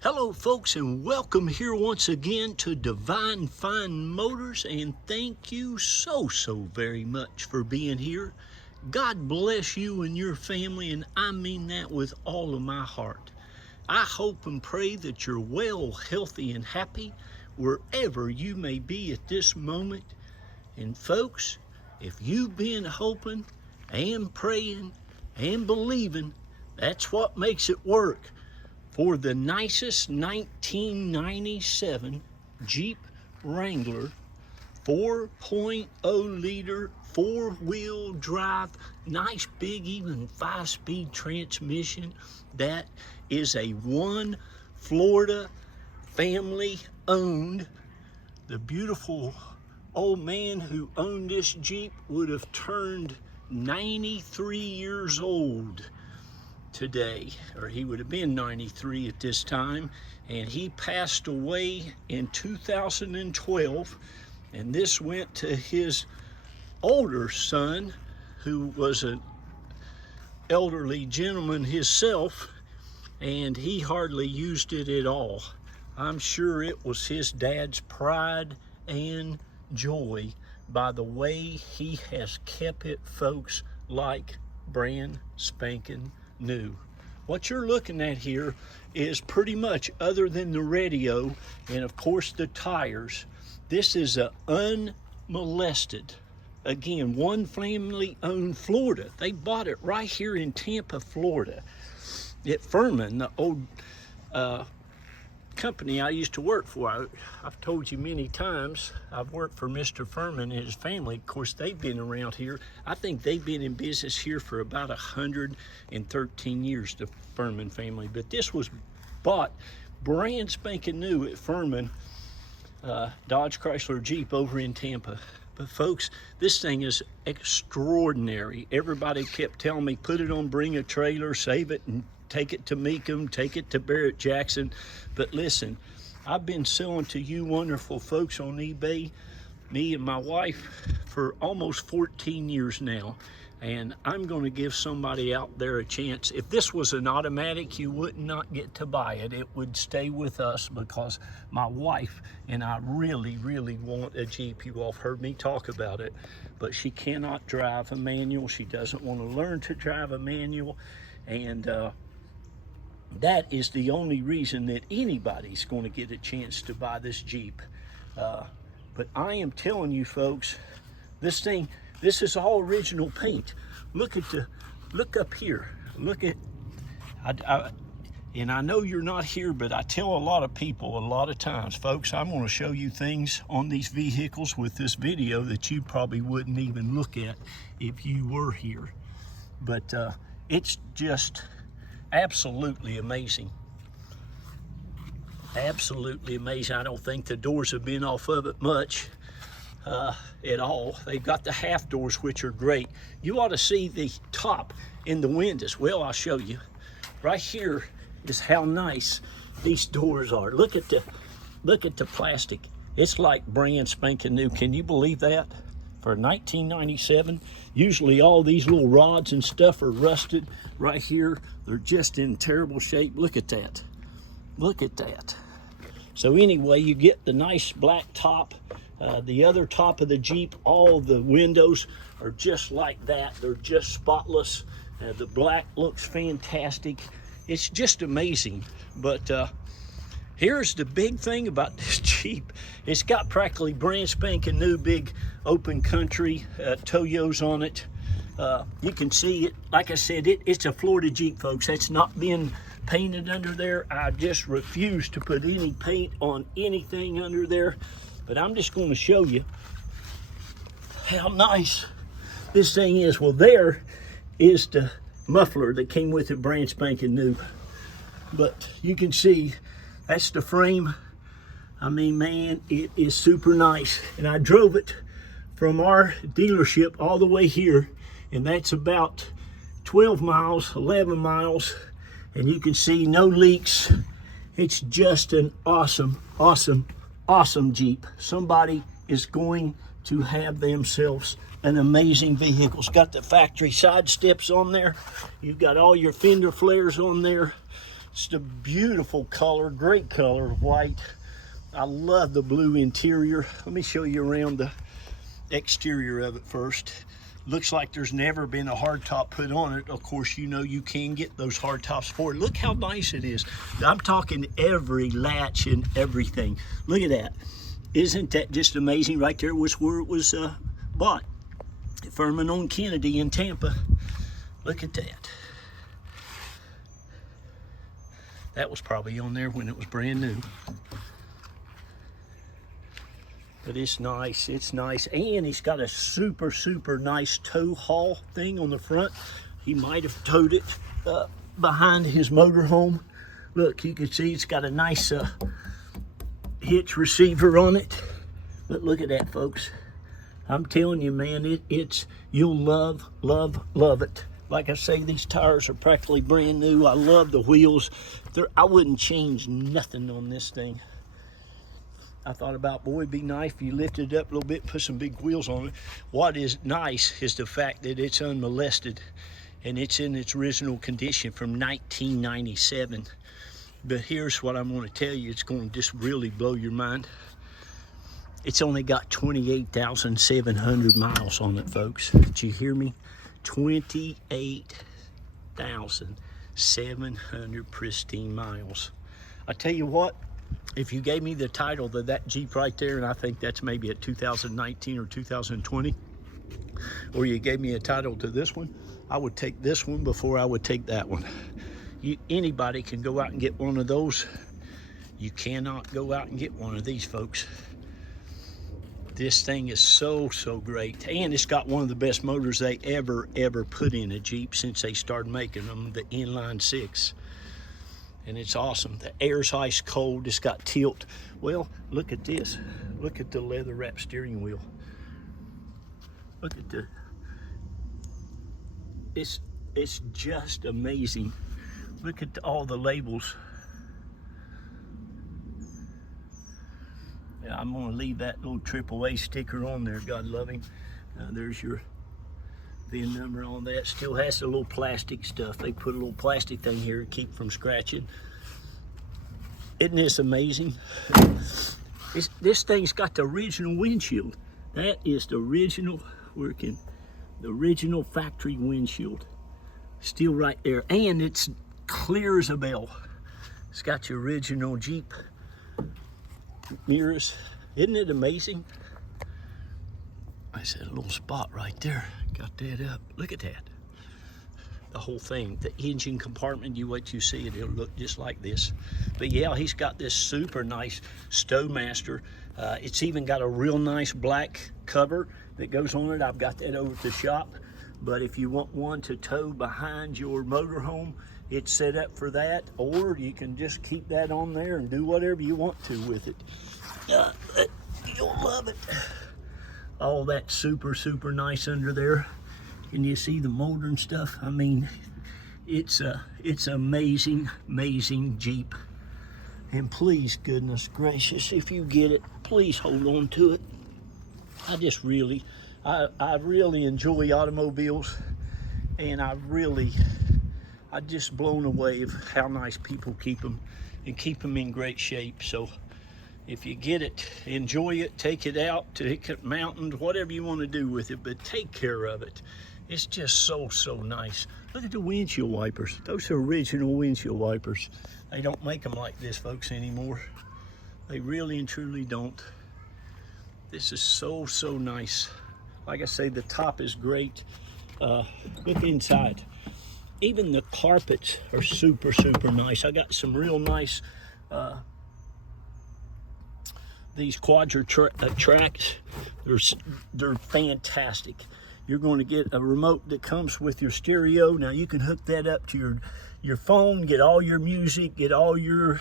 Hello folks, and welcome here once again to Divine Fine Motors, and thank you so very much for being here. God bless you and your family, and I mean that with all of my heart. I hope and pray that you're well, healthy, and happy wherever you may be at this moment. And folks, if you've been hoping and praying and believing, that's what makes it work. For the nicest 1997 Jeep Wrangler 4.0 liter four-wheel drive, nice big even 5-speed transmission. That is a one Florida family owned. The beautiful old man who owned this Jeep would have turned 93 years old today, or he would have been 93 at this time, and he passed away in 2012, and this went to his older son, who was an elderly gentleman himself, and he hardly used it at all. I'm sure it was his dad's pride and joy by the way he has kept it, folks, like brand spanking new. What you're looking at here is pretty much, other than the radio and of course the tires, this is a Unmolested. Again, one family owned Florida. They bought it right here in Tampa, Florida, at Furman, the old company I used to work for. I've told you many times I've worked for Mr. Furman and his family. Of course, they've been around here. I think they've been in business here for about 113 years, the Furman family. But this was bought brand spanking new at Furman Dodge Chrysler Jeep over in Tampa. But folks, this thing is extraordinary. Everybody kept telling me, put it on Bring a Trailer, save it, and take it to Meekum, take it to Barrett Jackson. But listen, I've been selling to you wonderful folks on eBay, me and my wife, for almost 14 years now. And I'm going to give somebody out there a chance. If this was an automatic, you would not get to buy it. It would stay with us because my wife and I really want a Jeep. You all have heard me talk about it, but she cannot drive a manual. She doesn't want to learn to drive a manual. And that is the only reason that anybody's going to get a chance to buy this Jeep. But I am telling you folks, this is all original paint. Look up here. Look at, and I know you're not here, but I tell a lot of people a lot of times, folks, I'm going to show you things on these vehicles with this video that you probably wouldn't even look at if you were here. But it's just absolutely amazing. Absolutely amazing. I don't think the doors have been off of it much at all. They've got the half doors, which are great. You ought to see the top in the windows. Well, I'll show you. Right here is how nice these doors are. Look at the plastic. It's like brand spanking new. Can you believe that? For 1997, usually all these little rods and stuff are rusted. Right here, they're just in terrible shape. Look at that. Look at that. So anyway, you get the nice black top. The other top of the Jeep, all the windows are just like that. They're just spotless. The black looks fantastic. It's just amazing. But here's the big thing about this Jeep. It's got practically brand spanking new big open country Toyos on it. You can see it. Like I said, it's a Florida Jeep, folks. It's not been painted under there. I just refuse to put any paint on anything under there. But I'm just going to show you how nice this thing is. Well, there is the muffler that came with it, brand spanking new. But you can see that's the frame. I mean, man, it is super nice. And I drove it from our dealership all the way here, and that's about 12 miles, 11 miles. And you can see no leaks. It's just an awesome Jeep. Somebody is going to have themselves an amazing vehicle. It's got the factory side steps on there. You've got all your fender flares on there. It's a beautiful color, great color, white. I love the blue interior. Let me show you around the exterior of it first. Looks like there's never been a hardtop put on it. Of course, you know you can get those hardtops for it. Look how nice it is. I'm talking every latch and everything. Look at that. Isn't that just amazing? Right there was where it was bought. Furman on Kennedy in Tampa. Look at that. That was probably on there when it was brand new. But it's nice, and it's got a super, super nice tow haul thing on the front. He might have towed it behind his motorhome. Look, you can see it's got a nice hitch receiver on it. But look at that, folks. I'm telling you, man, you'll love, love, love it. Like I say, these tires are practically brand new. I love the wheels. I wouldn't change nothing on this thing. I thought about, boy, it'd be nice if you lifted it up a little bit, put some big wheels on it. What is nice is the fact that it's unmolested and it's in its original condition from 1997. But here's what I'm going to tell you. It's going to just really blow your mind. It's only got 28,700 miles on it, folks. Did you hear me? 28,700 pristine miles. I tell you what, if you gave me the title to that Jeep right there, and I think that's maybe a 2019 or 2020, or you gave me a title to this one, I would take this one before I would take that one. Anybody can go out and get one of those. You cannot go out and get one of these, folks. This thing is so, so great. And it's got one of the best motors they ever put in a Jeep since they started making them, the Inline 6. And it's awesome. The air's ice cold. It's got tilt. Well, look at this. Look at the leather wrapped steering wheel. Look at it's just amazing. Look at all the labels. Yeah, I'm gonna leave that little AAA sticker on there. God love him. There's your VIN number on that. Still has the little plastic stuff. They put a little plastic thing here to keep from scratching. Isn't this amazing? This thing's got the original windshield. That is the original working, the original factory windshield. Still right there. And it's clear as a bell. It's got your original Jeep mirrors. Isn't it amazing? I said a little spot right there. Got that up. Look at that. The whole thing, the engine compartment, what you see, it'll look just like this. But yeah, he's got this super nice Stowmaster. It's even got a real nice black cover that goes on it. I've got that over at the shop. But if you want one to tow behind your motorhome, it's set up for that. Or you can just keep that on there and do whatever you want to with it. You'll love it. All that super, super nice under there. Can you see the motor and stuff? I mean, it's amazing, amazing Jeep. And please, goodness gracious, if you get it, please hold on to it. I really enjoy automobiles, and I'm just blown away of how nice people keep them and keep them in great shape. So if you get it, enjoy it, take it out, take it mountain, whatever you want to do with it, but take care of it. It's just so, so nice. Look at the windshield wipers. Those are original windshield wipers. They don't make them like this, folks, anymore. They really and truly don't. This is so, so nice. Like I say, the top is great. Look inside. Even the carpets are super, super nice. I got some real nice, these Quadra tracks. They're fantastic. You're going to get a remote that comes with your stereo. Now you can hook that up to your phone, get all your music, get all your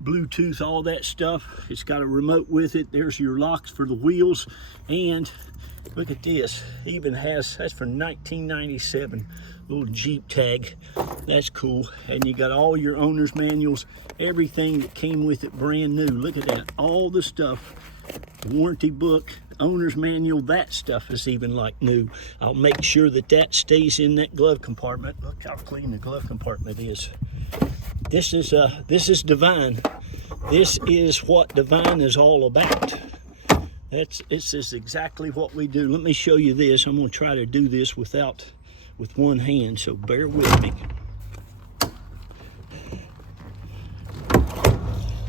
Bluetooth, all that stuff. It's got a remote with it. There's your locks for the wheels. And look at this. Even has, that's from 1997. Little Jeep tag. That's cool. And you got all your owner's manuals, everything that came with it brand new. Look at that. All the stuff. Warranty book, owner's manual, that stuff is even like new. I'll make sure that that stays in that glove compartment. Look how clean the glove compartment is. This is Divine. This is what Divine is all about. This is exactly what we do. Let me show you this. I'm going to try to do this with one hand, so bear with me.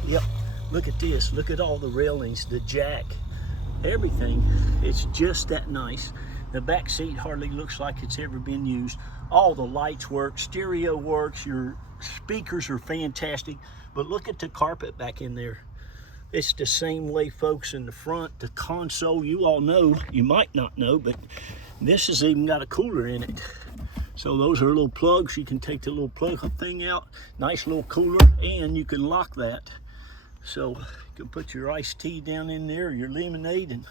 Yep, look at this. Look at all the railings, the jack, everything. It's just that nice. The back seat hardly looks like it's ever been used. All the lights work, stereo works, your speakers are fantastic. But look at the carpet back in there. It's the same way, folks, in the front. The console, you all know, you might not know, but this has even got a cooler in it. So those are little plugs. You can take the little plug thing out. Nice little cooler, and you can lock that. So you can put your iced tea down in there, your lemonade, and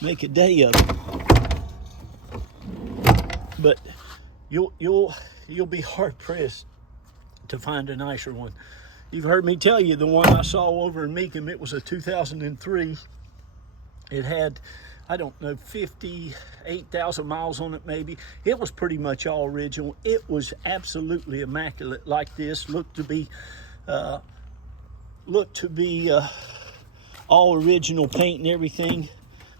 make a day of it. But you'll be hard pressed to find a nicer one. You've heard me tell you the one I saw over in Meekum, it was a 2003. It had, I don't know, 58,000 miles on it maybe. It was pretty much all original. It was absolutely immaculate like this. Looked to be all original paint and everything.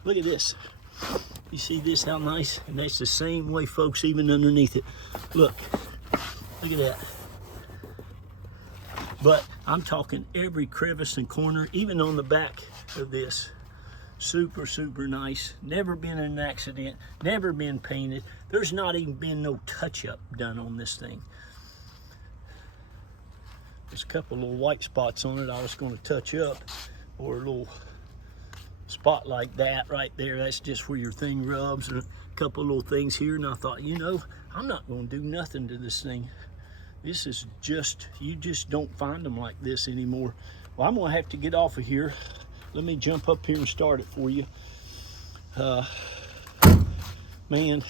Look at this. You see this, how nice? And that's the same way, folks, even underneath it. Look at that. But I'm talking every crevice and corner, even on the back of this. Super, super nice. Never been in an accident, never been painted. There's not even been no touch-up done on this thing. There's a couple little white spots on it I was going to touch up, or a little spot like that right there. That's just where your thing rubs, and a couple little things here. And I thought, you know, I'm not going to do nothing to this thing. This is just, you just don't find them like this anymore. Well, I'm gonna have to get off of here. Let me jump up here and start it for you. Man,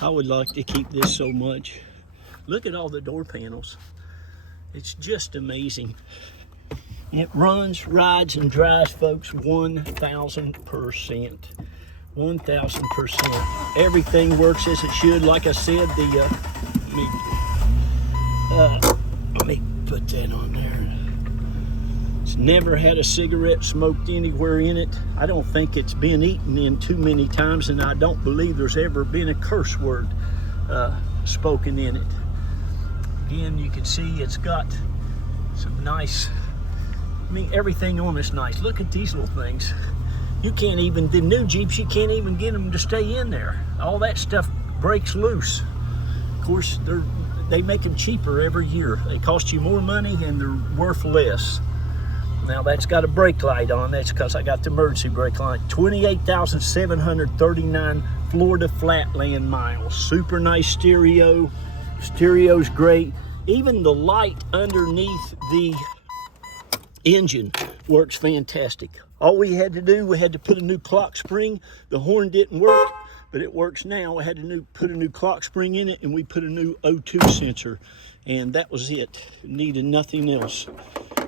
I would like to keep this so much. Look at all the door panels. It's just amazing. It runs, rides, and drives, folks, 1,000%. 1,000%. Everything works as it should. Like I said, let me put that on there. It's never had a cigarette smoked anywhere in it. I don't think it's been eaten in too many times, and I don't believe there's ever been a curse word spoken in it. Again, you can see it's got some nice, I mean, everything on it's nice. Look at these little things. You can't even, the new Jeeps, you can't even get them to stay in there. All that stuff breaks loose. Of course, they make them cheaper every year. They cost you more money and they're worth less. Now that's got a brake light on. That's because I got the emergency brake light. 28,739 Florida Flatland miles. Super nice stereo. Stereo's great. Even the light underneath the engine works fantastic. All we had to do, we had to put a new clock spring. The horn didn't work, but it works now. I had to put a new clock spring in it, and we put a new O2 sensor, and that was it. Needed nothing else.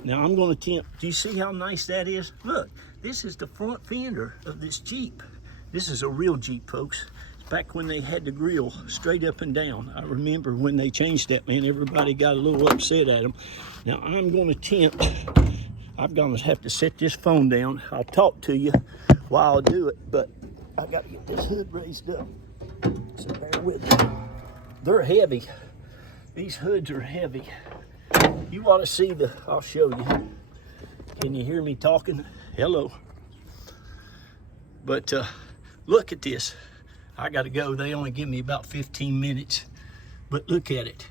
Now I'm going to attempt. Do you see how nice that is? Look, this is the front fender of this Jeep. This is a real Jeep, folks. It's back when they had the grill straight up and down. I remember when they changed that, man, everybody got a little upset at them. Now I'm going to attempt. I'm going to have to set this phone down. I'll talk to you while I do it, but I got to get this hood raised up. So bear with me. They're heavy. These hoods are heavy. You ought to see I'll show you. Can you hear me talking? Hello. But look at this. I got to go. They only give me about 15 minutes. But look at it.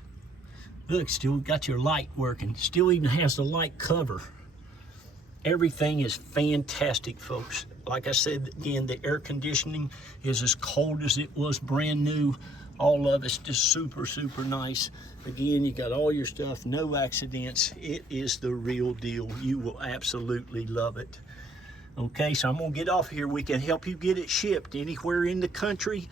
Look, still got your light working. Still even has the light cover. Everything is fantastic, folks. Like I said, again, the air conditioning is as cold as it was brand new. All of it's just super, super nice. Again, you got all your stuff, no accidents. It is the real deal. You will absolutely love it. Okay, so I'm gonna get off here. We can help you get it shipped anywhere in the country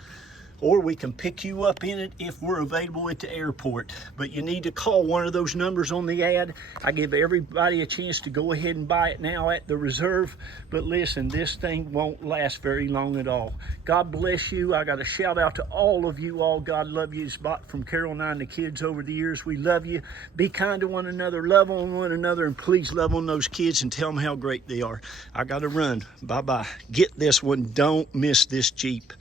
or we can pick you up in it if we're available at the airport. But you need to call one of those numbers on the ad. I give everybody a chance to go ahead and buy it now at the reserve. But listen, this thing won't last very long at all. God bless you. I got a shout out to all of you all. God love you. It's bought from Carol and I and the kids over the years. We love you. Be kind to one another, love on one another, and please love on those kids and tell them how great they are. I got to run. Bye-bye. Get this one. Don't miss this Jeep.